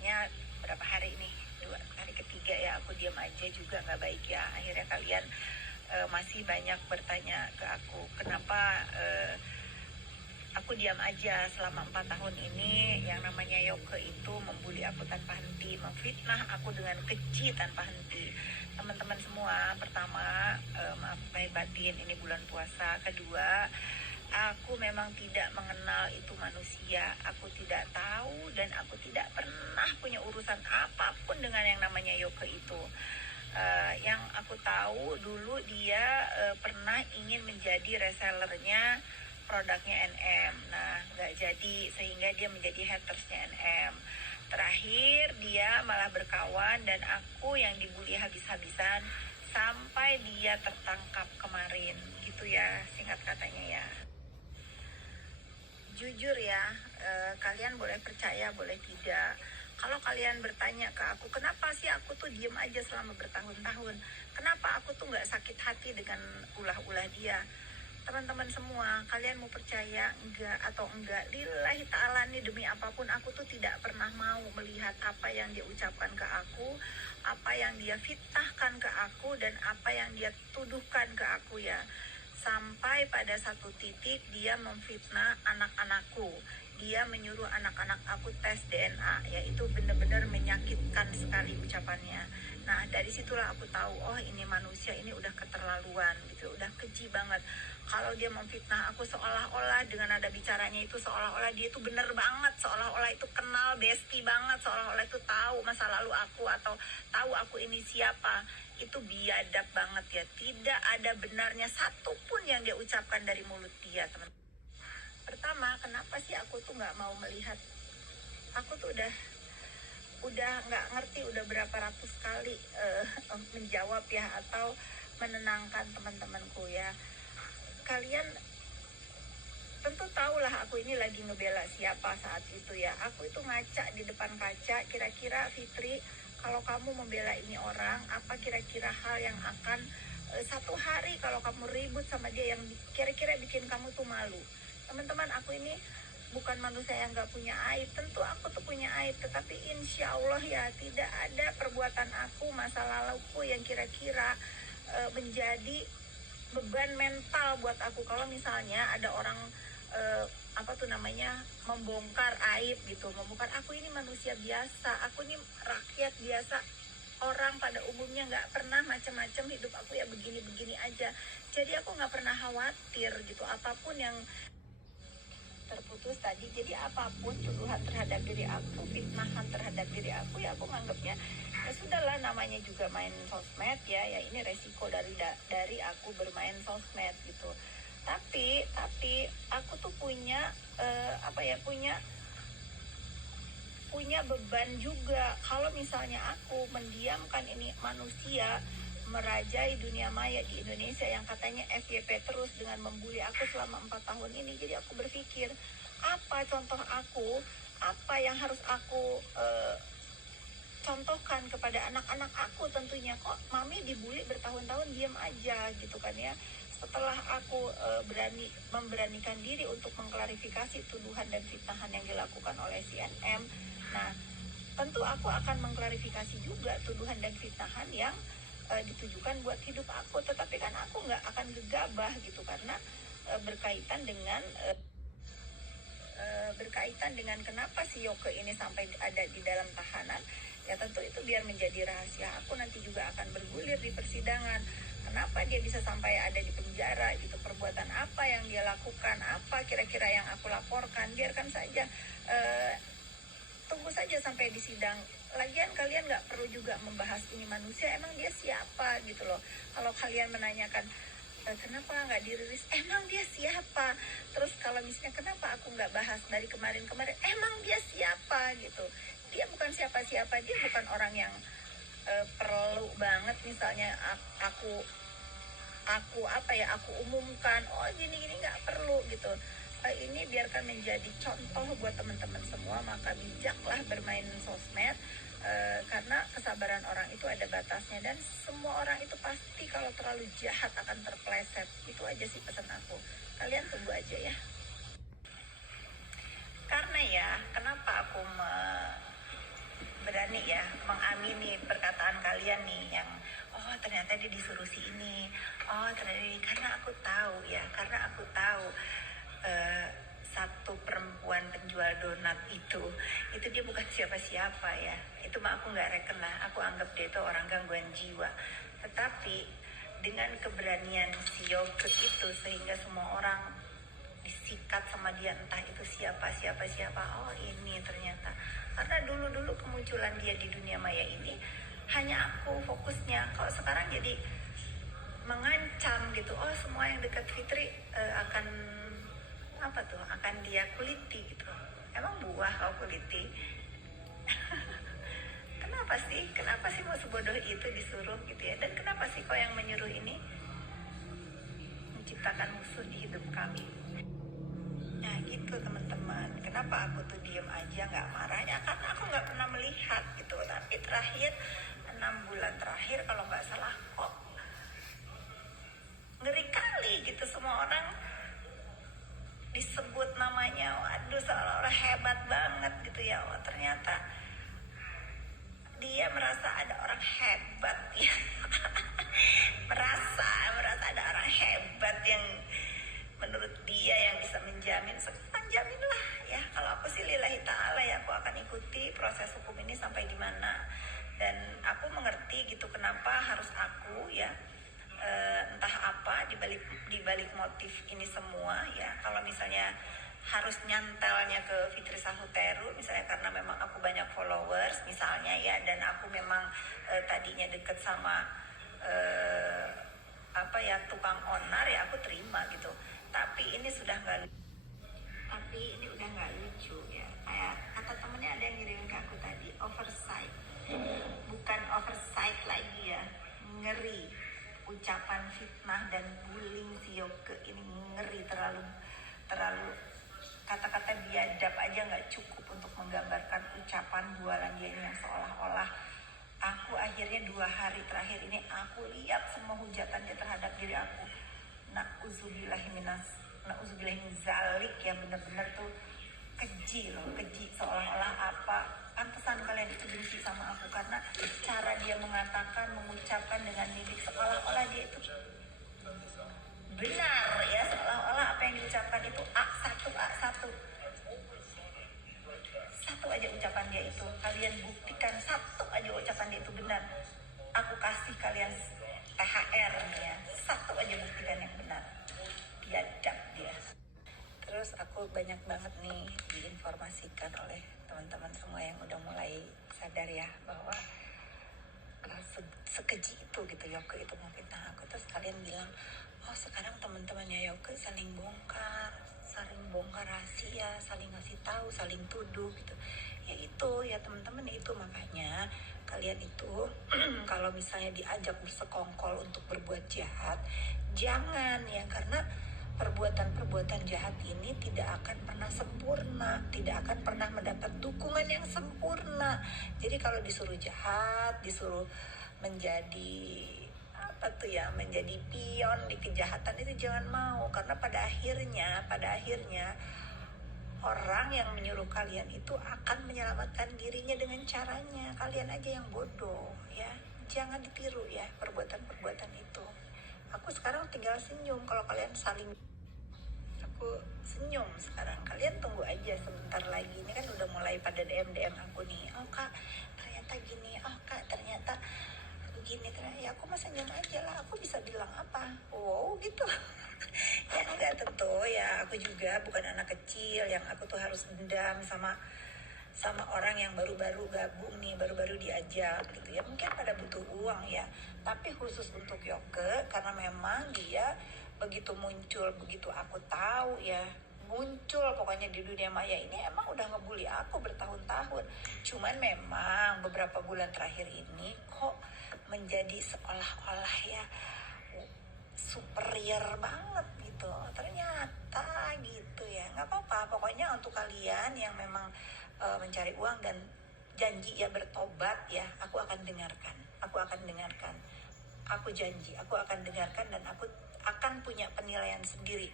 makanya berapa hari ini, 2 hari ketiga ya aku diam aja juga nggak baik ya. Akhirnya kalian masih banyak bertanya ke aku kenapa aku diam aja selama 4 tahun ini. Yang namanya Yoke itu membuli aku tanpa henti, memfitnah aku dengan keji tanpa henti. Teman-teman semua, pertama maaf lahir batin, ini bulan puasa. Kedua, aku memang tidak mengenal itu manusia. Aku tidak tahu dan aku tidak pernah punya urusan apapun dengan yang namanya Yoke itu. Yang aku tahu dulu dia pernah ingin menjadi resellernya produknya NM. Nah, nggak jadi sehingga dia menjadi hatersnya NM. Terakhir dia malah berkawan dan aku yang dibully habis-habisan sampai dia tertangkap kemarin. Gitu ya singkat katanya ya. Jujur ya, kalian boleh percaya boleh tidak. Kalau kalian bertanya ke aku, kenapa sih aku tuh diem aja selama bertahun-tahun? Kenapa aku tuh nggak sakit hati dengan ulah-ulah dia? Teman-teman semua, kalian mau percaya enggak atau enggak, lillahi ta'ala nih, demi apapun aku tuh tidak pernah mau melihat apa yang dia ucapkan ke aku, apa yang dia fitnahkan ke aku, dan apa yang dia tuduhkan ke aku ya. Sampai pada satu titik dia memfitnah anak-anakku. Dia menyuruh anak-anak aku tes DNA, yaitu benar-benar menyakitkan sekali ucapannya. Nah, dari situlah aku tahu, oh ini manusia ini udah keterlaluan gitu, udah keji banget. Kalau dia memfitnah aku seolah-olah dengan nada bicaranya itu seolah-olah dia itu benar banget, seolah-olah itu kenal bestie banget, seolah-olah itu tahu masa lalu aku atau tahu aku ini siapa. Itu biadab banget ya. Tidak ada benarnya satupun yang dia ucapkan dari mulut dia, teman. Pertama, kenapa sih aku tuh nggak mau melihat? Aku tuh udah nggak ngerti udah berapa ratus kali menjawab ya atau menenangkan teman-temanku ya. Kalian tentu tahulah aku ini lagi ngebela siapa saat itu ya. Aku itu ngaca di depan kaca, kira-kira Fitri, kalau kamu membela ini orang, apa kira-kira hal yang akan satu hari kalau kamu ribut sama dia yang kira-kira bikin kamu tuh malu. Teman-teman, aku ini bukan manusia yang gak punya aib. Tentu aku tuh punya aib, tetapi insya Allah ya tidak ada perbuatan aku, masa laluku yang kira-kira menjadi beban mental buat aku. Kalau misalnya ada orang apa tuh namanya membongkar aib gitu, membongkar aku ini manusia biasa, aku ini rakyat biasa, orang pada umumnya nggak pernah macam-macam, hidup aku ya begini-begini aja. Jadi aku nggak pernah khawatir gitu apapun yang terputus tadi. Jadi apapun tuduhan terhadap diri aku, fitnahan terhadap diri aku, ya aku nganggapnya ya sudahlah, namanya juga main sosmed ya ini resiko dari aku bermain sosmed gitu. Tapi aku tuh punya punya beban juga. Kalau misalnya aku mendiamkan ini manusia merajai dunia maya di Indonesia yang katanya FYP terus dengan membuli aku selama 4 tahun ini. Jadi aku berpikir, apa contoh aku, apa yang harus aku contohkan kepada anak-anak aku. Tentunya kok mami dibully bertahun-tahun diam aja gitu kan ya. Setelah aku memberanikan diri untuk mengklarifikasi tuduhan dan fitnahan yang dilakukan oleh CNM, nah tentu aku akan mengklarifikasi juga tuduhan dan fitnahan yang ditujukan buat hidup aku. Tetapi kan aku nggak akan gegabah gitu karena berkaitan dengan kenapa si Yoke ini sampai ada di dalam tahanan. Ya tentu itu biar menjadi rahasia aku, nanti juga akan bergulir di persidangan. Kenapa dia bisa sampai ada di penjara gitu, perbuatan apa yang dia lakukan, apa kira-kira yang aku laporkan. Biarkan saja, tunggu saja sampai di sidang. Lagian kalian nggak perlu juga membahas ini manusia, emang dia siapa gitu loh. Kalau kalian menanyakan kenapa nggak dirilis, emang dia siapa. Terus kalau misalnya kenapa aku nggak bahas dari kemarin-kemarin, emang dia siapa gitu. Dia bukan siapa-siapa, dia bukan orang yang perlu banget misalnya aku umumkan, oh gini-gini, nggak perlu gitu. Ini biarkan menjadi contoh buat teman-teman semua. Maka bijaklah bermain sosmed, karena kesabaran orang itu ada batasnya, dan semua orang itu pasti kalau terlalu jahat akan terpleset. Itu aja sih pesan aku, kalian tunggu aja ya. Karena ya kenapa aku ternyata dia disuruh si ini, oh ternyata ini. Karena aku tahu ya, karena aku tahu eh, satu perempuan penjual donat itu dia bukan siapa-siapa ya, itu mah aku nggak reken lah, aku anggap dia itu orang gangguan jiwa. Tetapi dengan keberanian si yogurt itu sehingga semua orang disikat sama dia, entah itu siapa, oh ini ternyata. Karena dulu kemunculan dia di dunia maya ini hanya aku fokusnya, kalau sekarang jadi mengancam gitu, oh semua yang dekat Fitri akan apa tuh, akan dia kuliti gitu. Emang buah kau kuliti? Kenapa sih mau sebodoh itu disuruh gitu ya? Dan kenapa sih kau yang menyuruh ini menciptakan musuh di hidup kami? Nah gitu teman-teman, kenapa aku tuh diem aja nggak marah ya, karena aku nggak pernah melihat gitu. Tapi terakhir 6 bulan terakhir kalau nggak salah, kok ngeri kali gitu, semua orang disebut namanya, waduh seolah-olah hebat banget gitu ya. Oh ternyata dia merasa ada orang hebat ya. merasa ada orang hebat yang menurut dia yang bisa menjamin. Sekarang jaminlah ya, kalau aku sih lillahi ta'ala ya, aku akan ikuti proses hukum ini sampai di mana. Dan aku mengerti gitu kenapa harus aku ya, entah apa dibalik motif ini semua ya. Kalau misalnya harus nyantelnya ke Fitri Sahuteru misalnya karena memang aku banyak followers misalnya ya, dan aku memang tadinya deket sama apa ya, tukang onar ya, aku terima gitu. Tapi ini sudah nggak, lucu ya. Kayak kata temennya ada yang ngirimin ke aku tadi, oversight, bukan oversight lagi ya, ngeri. Ucapan fitnah dan bullying si Yoke ini ngeri, terlalu kata-kata biadab aja nggak cukup untuk menggambarkan ucapan bualan dia ini yang seolah-olah aku akhirnya 2 hari terakhir ini aku lihat semua hujatan dia terhadap diri aku. Na'udzubillahi min zalik ya, bener-bener tuh keji loh, keji. Seolah-olah apa, pantesan kalian itu benci sama aku karena cara dia mengatakan, mengucapkan dengan lirik seolah-olah dia itu benar ya, seolah-olah apa yang diucapkan itu A1 satu aja ucapan dia itu kalian buktikan, satu aja ucapan dia itu benar, aku kasih kalian THR ya, satu aja buktikan yang benar. Biadab dia. Terus aku banyak banget nih diinformasikan oleh teman-teman semua yang udah mulai sadar ya bahwa sekeji itu gitu Yoke itu memfitnah aku. Terus kalian bilang, oh sekarang teman-temannya Yoke saling bongkar rahasia, saling ngasih tahu, saling tuduh gitu. Ya itu ya teman-teman, itu makanya kalian itu kalau misalnya diajak bersekongkol untuk berbuat jahat, jangan ya, karena perbuatan-perbuatan jahat ini tidak akan pernah sempurna, tidak akan pernah mendapat dukungan yang sempurna. Jadi kalau disuruh jahat, disuruh menjadi apa tuh ya, menjadi pion di kejahatan itu jangan mau, karena pada akhirnya orang yang menyuruh kalian itu akan menyelamatkan dirinya dengan caranya. Kalian aja yang bodoh ya, jangan ditiru ya perbuatan-perbuatan itu. Aku sekarang tinggal senyum kalau kalian saling, aku senyum sekarang. Kalian tunggu aja sebentar lagi, ini kan udah mulai pada DM aku nih, oh kak ternyata gini, oh kak ternyata gini, ternyata ya aku mah senyum aja lah, aku bisa bilang apa, wow gitu. Ya enggak, tentu ya aku juga bukan anak kecil yang aku tuh harus dendam sama orang yang baru-baru gabung nih, baru-baru diajak gitu ya, mungkin pada butuh uang ya. Tapi khusus untuk Yoke, karena memang dia begitu muncul, begitu aku tahu ya, muncul pokoknya di dunia maya ini, emang udah ngebully aku bertahun-tahun. Cuman memang beberapa bulan terakhir ini kok menjadi seolah-olah ya superior banget gitu, ternyata gitu ya. Nggak apa-apa, pokoknya untuk kalian yang memang mencari uang dan janji ya bertobat ya, aku akan dengarkan, aku janji aku akan dengarkan, dan aku akan punya penilaian sendiri.